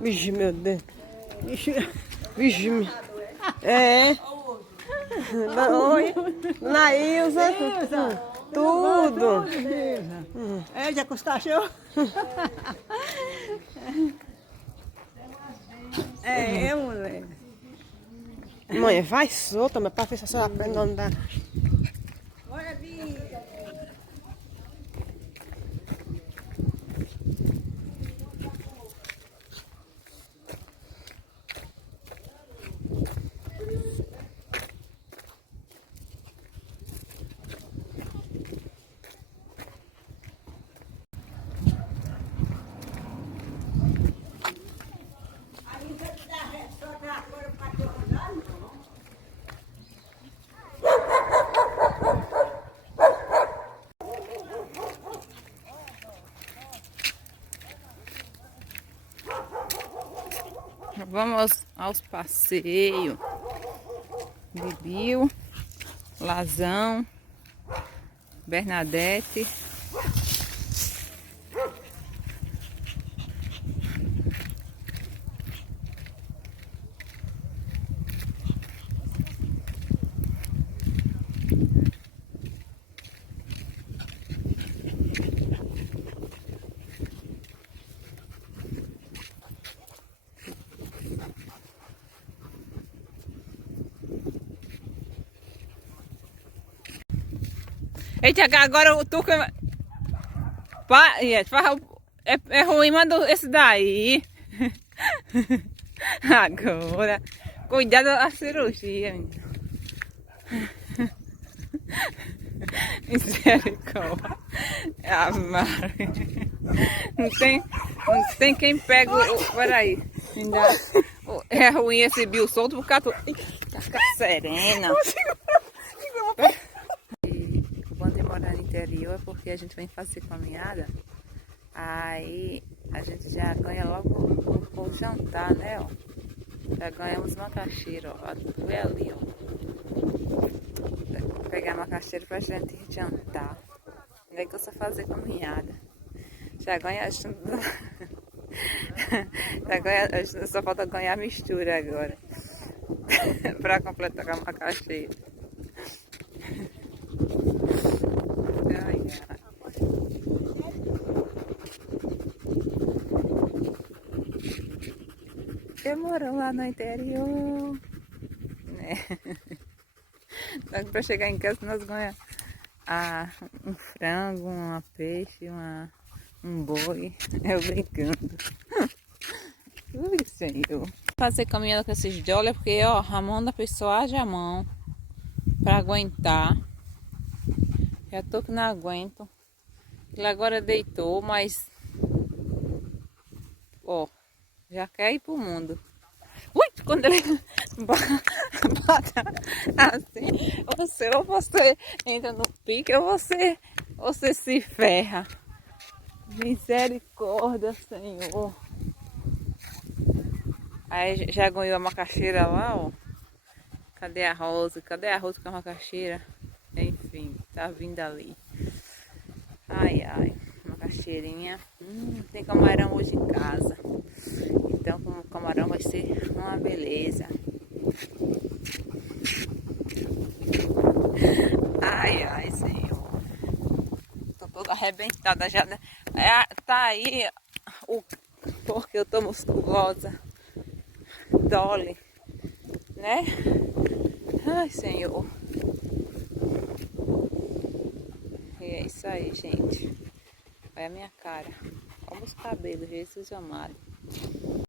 Vixe, meu Deus. Vixe. Vixe, é. Oi, Dona Ilza. Tudo. É, já costachou? É, mulher. Mãe, vai solta, mas pra ver se a senhora aprende a andar. Bora, Bia. Vamos aos passeios. Bibiu, Lazão, Bernadette. Eita, agora o Tuca é ruim, manda esse daí. Agora, cuidado da cirurgia, menina. Misericórdia. Não tem quem pega o. Peraí. Ainda, é ruim esse bio solto por causa do. Fica serena. Quando eu morar no interior é porque a gente vem fazer caminhada. Aí a gente já ganha logo o jantar, né? Ó. Já ganhamos macaxeira, ó. Tu é ali, ó. Vou pegar macaxeira pra gente jantar. Não é que eu só fazer caminhada. Já ganha. Já ganha, só falta ganhar mistura agora. Pra completar com a macaxeira. Ai, ai. Eu moro lá no interior, né? Para chegar em casa nós ganhamos um frango, uma peixe, um boi. Eu brincando. Ui, Senhor. Fazer caminhada com esses dolly porque ó, a mão da pessoa haja a mão para aguentar. Já tô que não aguento. Ele agora deitou, mas ó, já quer ir pro mundo. Ui, quando ele bata assim, ou você entra no pique ou você se ferra. Misericórdia, Senhor. Aí já ganhou a macaxeira lá, ó. Cadê a Rosa? Cadê a Rosa com a macaxeira? Enfim, tá vindo ali. Ai, ai, macaxeirinha. Tem camarão hoje em casa. Então, como o camarão vai ser uma beleza. Ai, ai, Senhor. Tô toda arrebentada já, né? Tá aí o porque eu tô musculosa. Dolly, né? Ai, Senhor. E é isso aí, gente. Olha a minha cara. Olha os cabelos, Jesus amado.